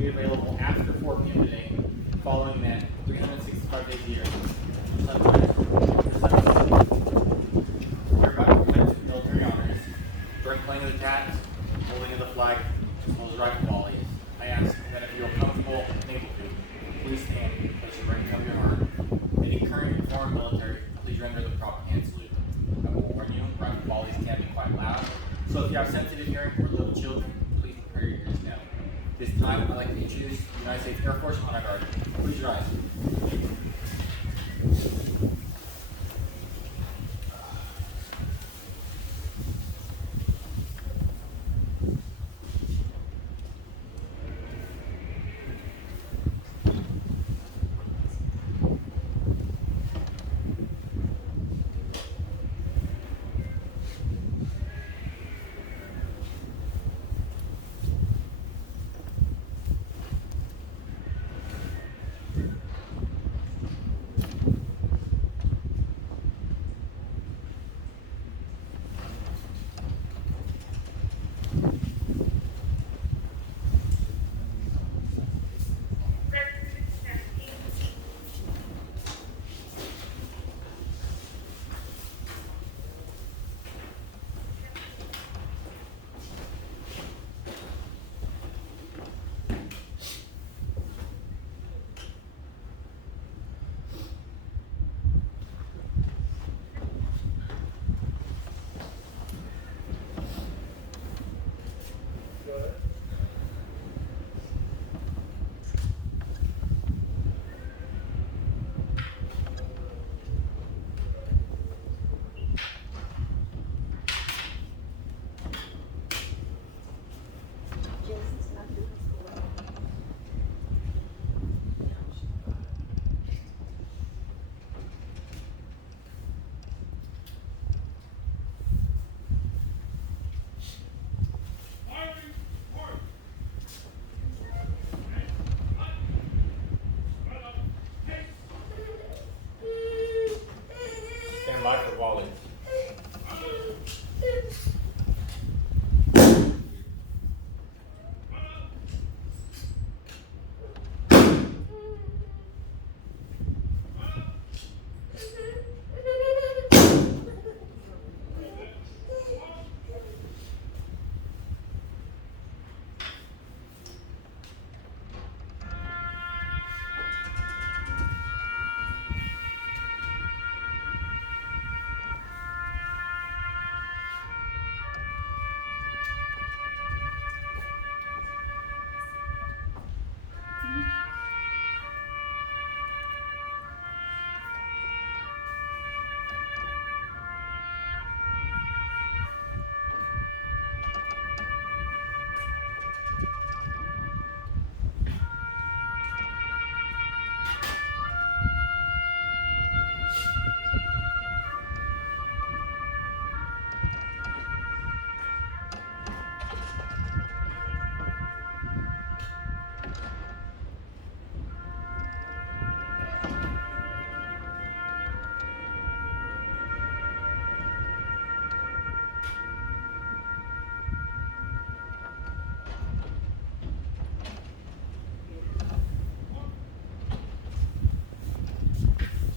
be available after 4 p.m. today, following that 365 days a year. Sometimes, we're about to commence military honors. During playing of the tags, holding of the flag, as well as rifle volleys, I ask that if you are comfortable and able to, please stand as you bring up your arm. Any current and former military, please render the proper hand salute. I will warn you, rifle volleys can be quite loud, so if you have sensitive hearing or little children, please prepare your ears now. This time, I'd like to introduce the United States Air Force Honor Guard. Please rise. Stand by for volleys.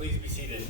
Please be seated.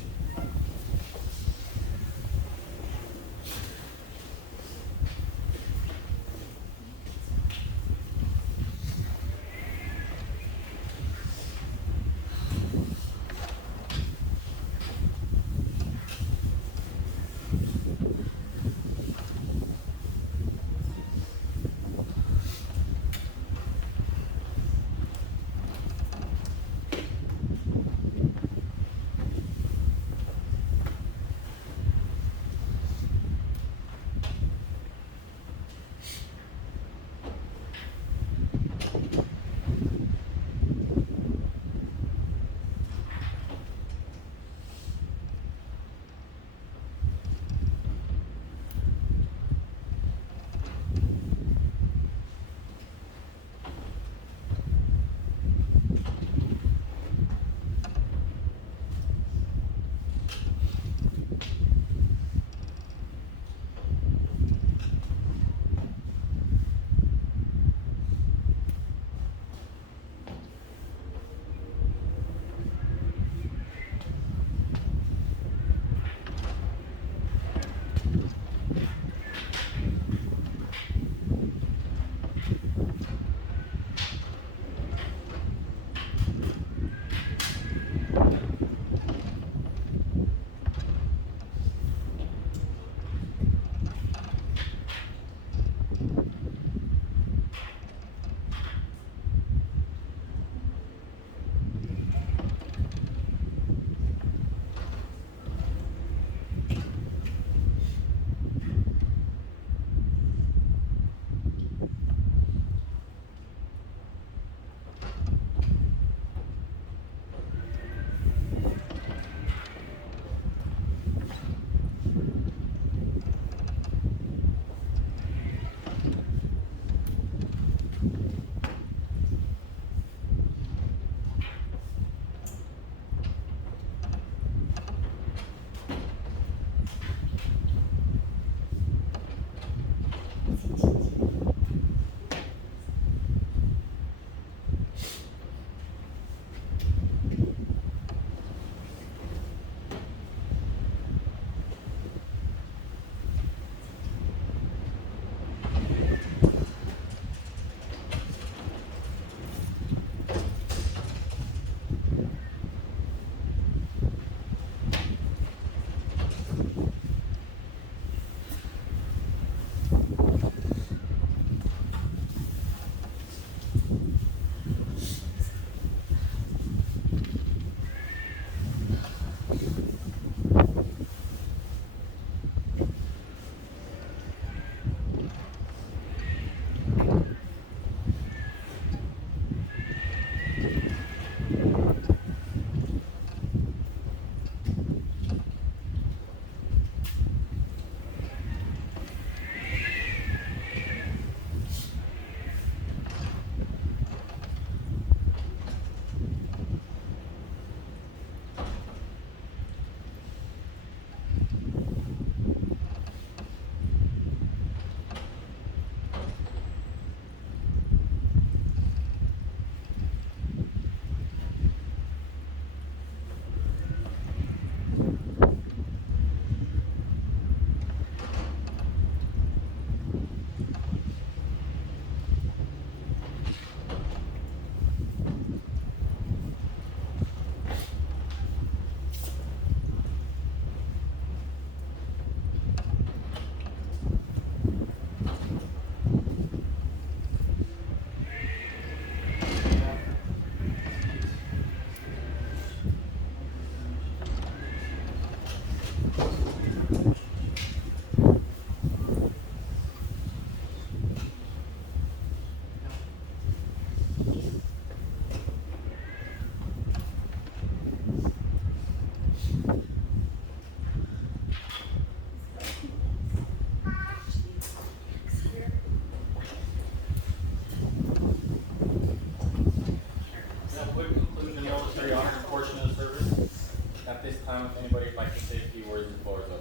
At this time, if anybody would like to say a few words, the floor is open.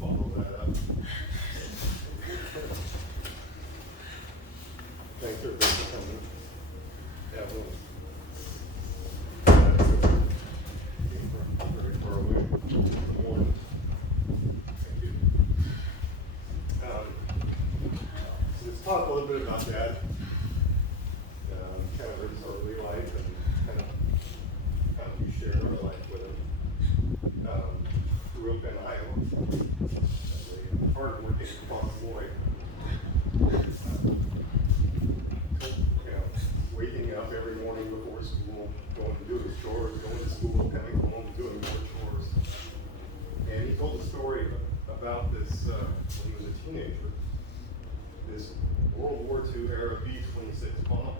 Follow that up. Thanks everybody for coming. Yeah, well. Came from very far away. Good morning. Thank you. So let's talk a little bit about that. Kind of his early life and kind of how we shared our life with him. Grew up in Iowa. As a hard-working farm boy. Waking up every morning before school, going to do his chores, going to school, coming home, doing more chores. And he told a story about this when he was a teenager. This World War II era B-26 bomb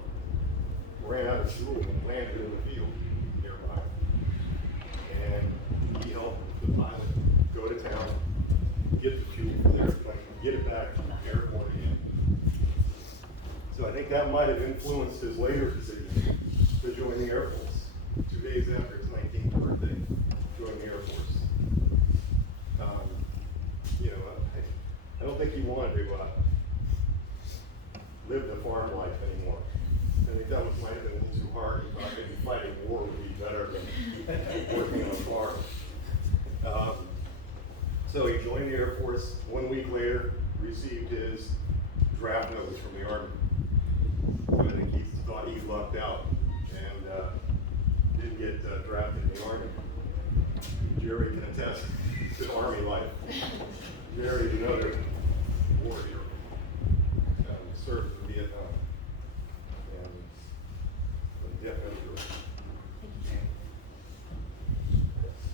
ran out of fuel and landed in the field nearby. And he helped the pilot go to town, get the fuel for the airplane, get it back to the airport again. So I think that might have influenced his later decision to join the Air Force. 2 days after his 19th birthday, joined the Air Force. I don't think he wanted to live the farm life anymore. I think that might have been a little too hard. He thought maybe fighting war would be better than working on a farm. So he joined the Air Force. 1 week later, received his draft notice from the Army. I think he thought he lucked out and didn't get drafted in the Army. Jerry can attest to Army life. Jerry's another warrior. Served in Vietnam. And definitely.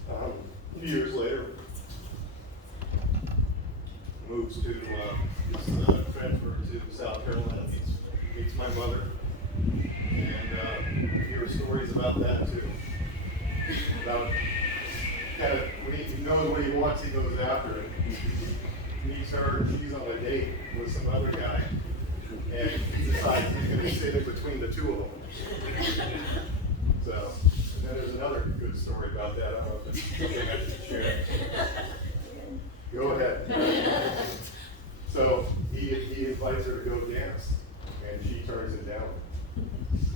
A few years later, moves to transfer to South Carolina. Meets my mother, and hear stories about that too. About kind of when he knows what he wants, he goes after it. He meets her, and she's on a date with some other guy, and he decides he's going to sit in between the two of them. So, and then there's another good story about that. I don't know if it's something I should share. Go ahead. So he invites her to go dance. And she turns it down.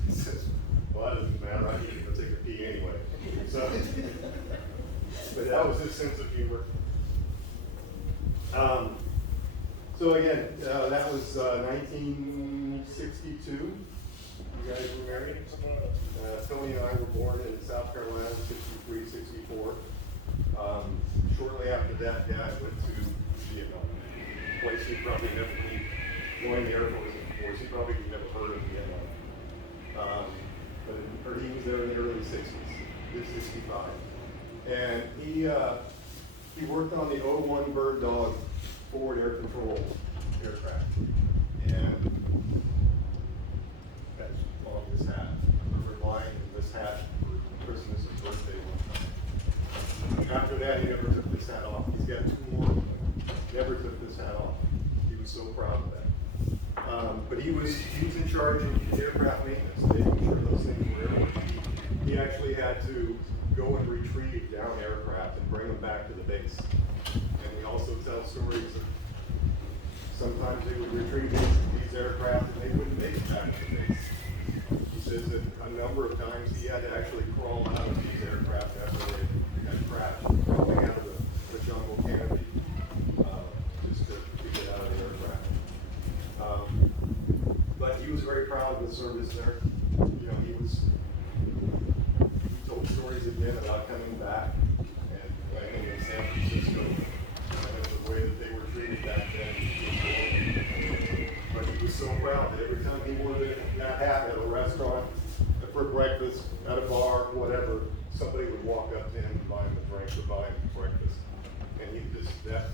He says, well, that doesn't matter, I need to go take a pee anyway. So, but that was his sense of humor. So again, that was 1962. You guys were married. Tony and I were born in South Carolina, 63, 64. Shortly after that, Dad went to Vietnam. A place he probably never joined the Air Force. He probably never heard of Vietnam. But he was there in the early 60s, this 65. And he worked on the O-1 Bird Dog forward air control aircraft. And that's on this hat. I remember buying this hat for Christmas and birthday one time. After that, he never took this hat off. He's got 2 more. Never took this hat off. He was so proud of that. But he was in charge of aircraft maintenance, making sure those things were airworthy. He actually had to go and retrieve down aircraft and bring them back to the base. And he also tells stories of sometimes they would retrieve these aircraft and they wouldn't make it back to the base. He says that a number of times he had to actually crawl out of these aircraft after they had crashed, crawling out of the jungle canopy just to get out of the aircraft. But he was very proud of the service there. You know, he told stories again about coming back and landing in San Francisco and the way that they were treated back then. But he was so proud that every time he wore that hat at a restaurant, for breakfast, at a bar, whatever, somebody would walk up to him and buy him a drink or buy him breakfast. And that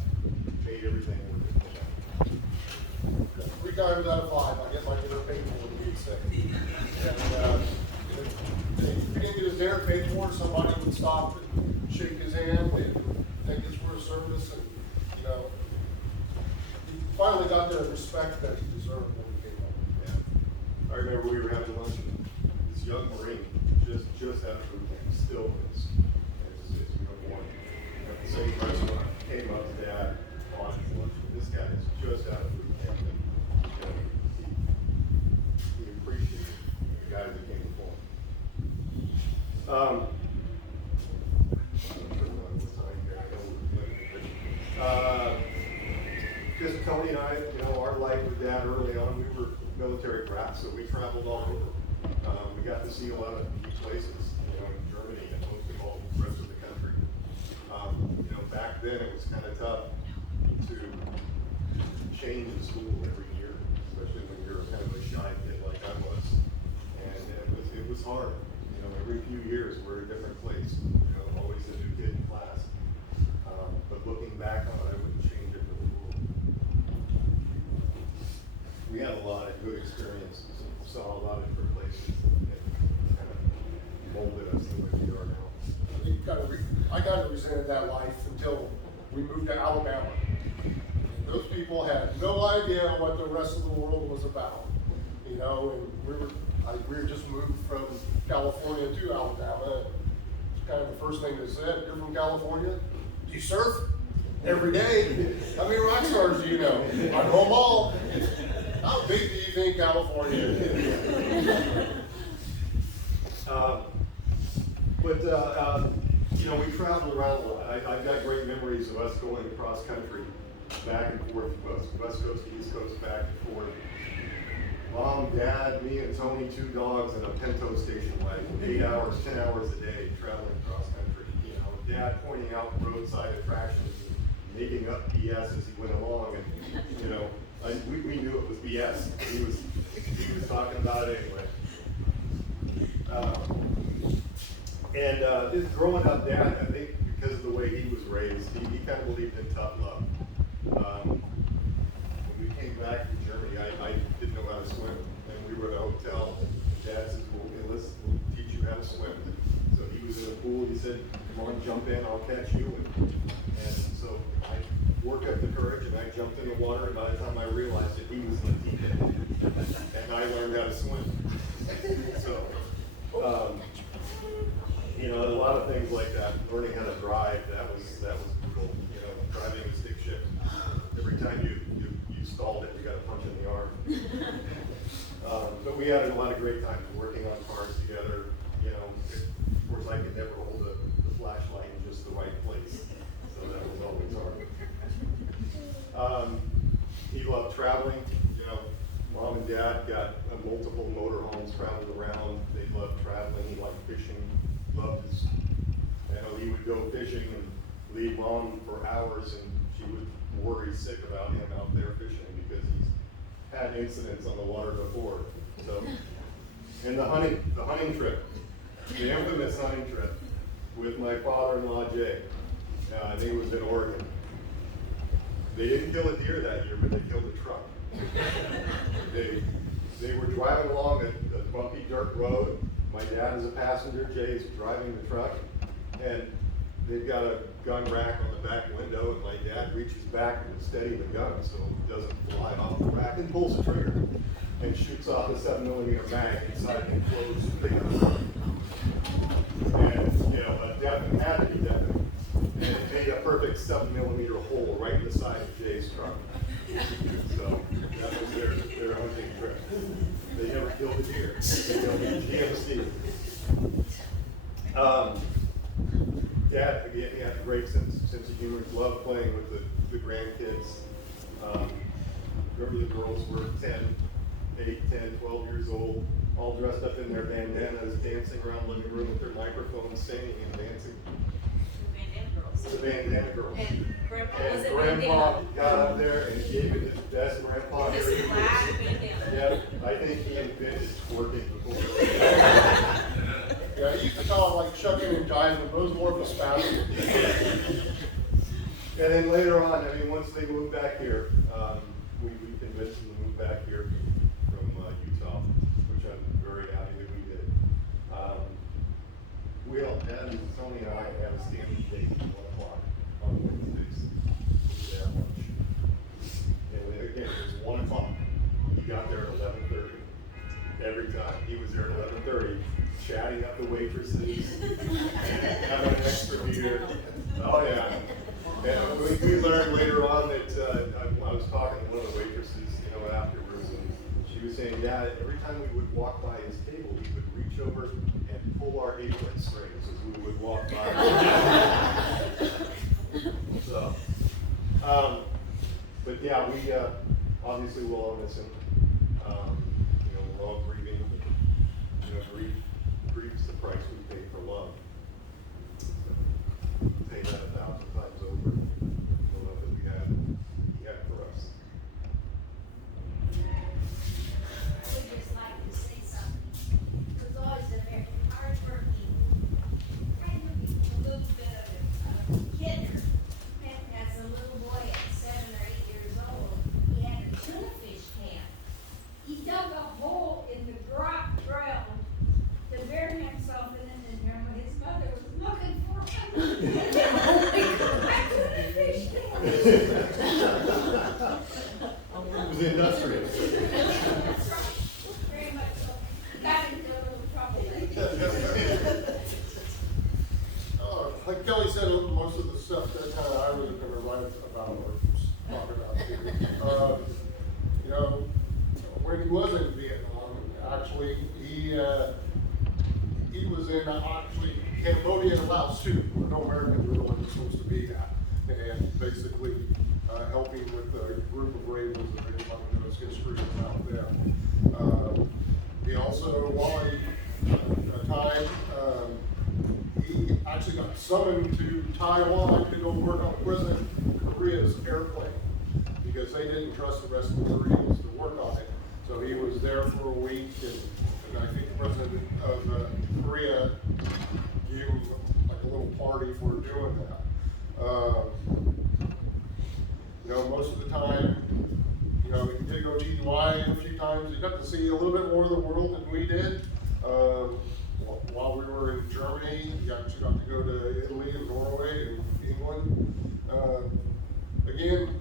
made everything worth it. 3 times out of 5, I get my dinner paid for the week sick. And if we didn't get his dinner paid for, somebody would stop and shake his hand and think it's for a service, and you know, he finally got the respect that he deserved when he came home. Yeah. I remember we were having lunch, and this young Marine, just out of boot camp, still is uniform. At the same restaurant, came up to Dad, on his lunch. This guy is just out of boot camp, and you know, he appreciated the guys that came before him. Just Tony and I, you know, our life with Dad early on, we were military brats, so we traveled all over. We got to see a lot of neat places, you know, in Germany and most of all the rest of the country. You know, back then it was kind of tough to change in school every year, especially when you're kind of a shy kid like I was. And it was hard. You know, every few years we're a different place. You know, always a new kid in class. But looking back on it, I wouldn't change it for the world. We had a lot of good experiences, saw a lot of different places, and kind of molded us the way we are now. I kind of resented that life until we moved to Alabama. Those people had no idea what the rest of the world was about, you know. And we were just moved from California to Alabama. And kind of the first thing they said, "You're from California? Do you surf every day? How many rock stars do you know?" I know them all. How big do you think California is? You know, we traveled around a lot. I've got great memories of us going across country, back and forth, West Coast to East Coast, back and forth. Mom, Dad, me, and Tony, 2 dogs, and a Pinto station wagon. 8 hours, 10 hours a day traveling across country. You know, Dad pointing out roadside attractions, making up BS as he went along, and you know, we knew it was BS. He was talking about it anyway. Just growing up, Dad, I think because of the way he was raised, he kind of believed in tough love. When we came back from Germany, I didn't know how to swim, and we were at a hotel. And Dad says, "Well, we'll teach you how to swim." So he was in the pool. He said, "Come on, jump in. I'll catch you." And so I worked up the courage, and I jumped in the water. And by the time I realized it, he was in the deep end, and I learned how to swim. So. You know, a lot of things like that. Learning how to drive, that was brutal. You know, driving a stick shift. Every time you stalled it, you got a punch in the arm. But we had a lot of great times working on cars together. You know, of course, I could never hold the flashlight in just the right place, so that was always hard. He loved traveling. You know, Mom and Dad got multiple motorhomes, traveled around. They loved traveling. He liked fishing. Loved his, you know, he would go fishing and leave Mom for hours, and she would worry sick about him out there fishing because he's had incidents on the water before. So, and the hunting trip, the infamous hunting trip with my father-in-law Jay. I think it was in Oregon. They didn't kill a deer that year, but they killed a truck. They were driving along a bumpy dirt road. My dad is a passenger, Jay's driving the truck, and they've got a gun rack on the back window, and my dad reaches back and steady the gun so it doesn't fly off the rack, and pulls the trigger and shoots off a 7mm mag inside the enclosed gun. And, you know, a definite had to be definite. And it made a perfect 7mm hole right in the side of Jay's truck. So that was their hunting trip. They never killed a deer. They killed a GMC. Dad, again, he had a great sense of humor. Loved playing with the grandkids. Remember the girls were 8, 10, 12 years old, all dressed up in their bandanas, dancing around the living room with their microphones, singing and dancing. The bandana girls. And Grandpa was And a Grandpa bandana. got up there and gave it his best. Grandpa His here. black bandana. Yeah, I think he invented working before. Yeah, he used to call it like shucking and jiving, but it was more of a spasm. And then later on, I mean, once they moved back here, we convinced him to move back here from Utah, which I'm very happy that we did. Will and Tony and I have a standing date at 1 o'clock on Wednesdays. We do that much. And again, it was 1 o'clock. He got there at 11:30. Every time. He was there at 11:30, chatting up the waitresses, having an extra beer. Oh yeah. And we learned later on that I was talking to one of the waitresses, afterwards, and she was saying, yeah, every time we would walk by his table, he would reach over and pull our apron strings as we would walk by. So, but yeah, we obviously will all miss him. We'll all grieving. Grief's the price we pay for love. So, pay that 1,000 times over. The love that he had for us. I would just like to say something. He was always a very hardworking, kind of a little bit of a kidder. And as a little boy at 7 or 8 years old, he had a tuna fish can. He dug a hole in the ground to bury himself in it, and remember his mother was looking for him. I tuna fish can. It was industrious. That's right. Very much so. Got into a little trouble there. Like Kelly said, most of the stuff that kind of I was going to write about or talk about here. When he was in Vietnam, actually, he was in actually Cambodia and Laos too, where no Americans were really supposed to be at, and basically helping with a group of ravens that they want to know his history out there. He also, while a time, he actually got summoned to Taiwan to go work on President Korea's airplane because they didn't trust the rest of the Marines to work on it. So he was there for a week, and I think the president of Korea gave him like a little party for doing that. Most of the time, he did go TDY a few times. He got to see a little bit more of the world than we did. While we were in Germany, he actually got to go to Italy and Norway and England. Again,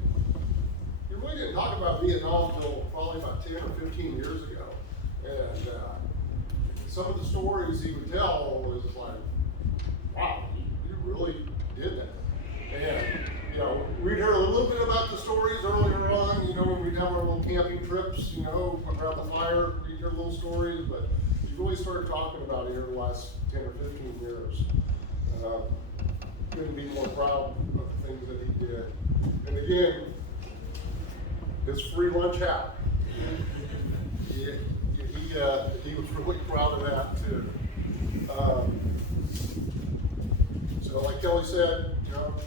we really didn't talk about Vietnam until probably about 10 or 15 years ago. And some of the stories he would tell was like, wow, you really did that. And, we'd heard a little bit about the stories earlier on, when we'd have our little camping trips, around the fire, we'd hear little stories, but you really started talking about it here the last 10 or 15 years. Couldn't be more proud of the things that he did. And again, his free lunch hat. He was really proud of that too. So like Kelly said,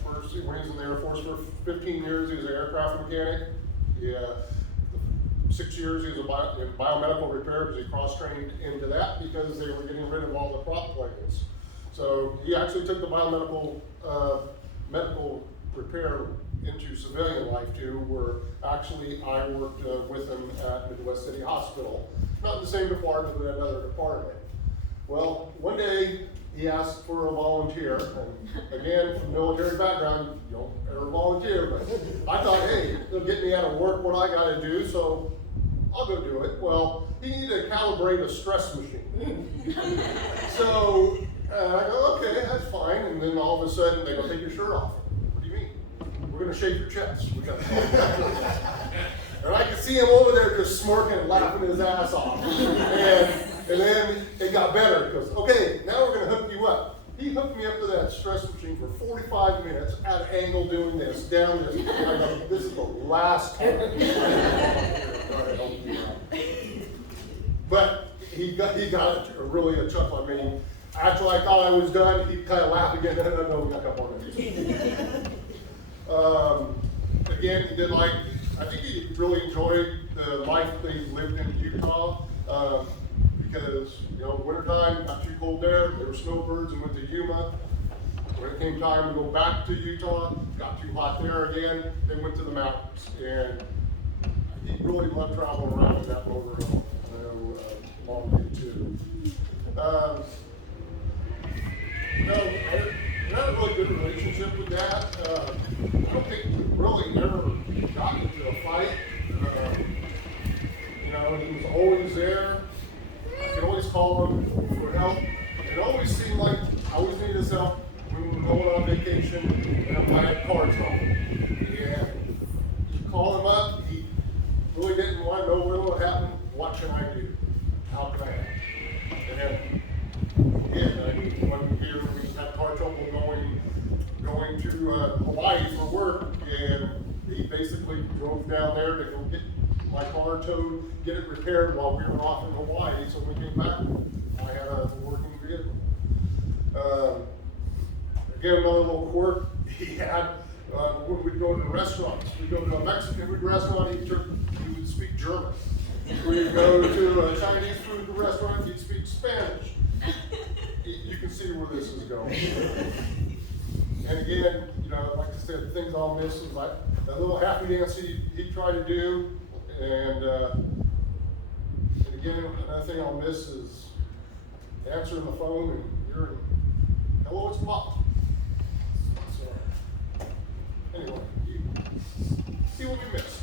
first when he was in the Air Force for 15 years, he was an aircraft mechanic. 6 years he was in biomedical repair because he cross-trained into that because they were getting rid of all the prop planes. So he actually took the biomedical medical repair into civilian life too, where actually I worked with him at Midwest City Hospital. Not in the same department, but another department. Well, one day he asked for a volunteer, and again, from military background, you don't ever volunteer, but I thought, hey, they'll get me out of work what I gotta do, so I'll go do it. Well, he needed to calibrate a stress machine. So I go, okay, that's fine, and then all of a sudden they go, take your shirt off. What do you mean? We're gonna shave your chest. We got and I could see him over there just smirking and laughing his ass off. And then it got better. He goes, okay, now we're gonna hook you up. He hooked me up to that stress machine for 45 minutes at an angle doing this, down this. I go, this is the last time. But he got really a chuckle. I mean, after I thought I was done, he kind of laughed again. No, we got a couple more minutes. Again, he did I think he really enjoyed the life that he lived in Utah because, wintertime, got too cold there were snowbirds and went to Yuma. When it came time to go back to Utah, got too hot there again, they went to the mountains. And he really loved traveling around in that motorhome. I know, Long did too. No, I had a really good relationship with Dad. I don't think we really ever got into a fight. You know, he was always there. I could always call him for help. It always seemed like I always needed his help when we were going on vacation and I had car trouble. And you call him up, he really didn't want to know what would happen. What can I do? How can I help? And then, again, I mean, one year we had car trouble going to Hawaii for work, and he basically drove down there to go get my car towed, get it repaired while we were off in Hawaii. So when we came back, I had a working vehicle. Again, another little quirk he had, when we'd go to restaurants, we'd go to a Mexican food restaurant, he would speak German. We'd go to a Chinese food restaurant, he'd speak Spanish. You can see where this is going. And again, you know, like I said, things I'll miss is like that little happy dance he tried to do. And again, another thing I'll miss is answering the phone and hearing, hello, it's Pop. So, anyway, he will be missed.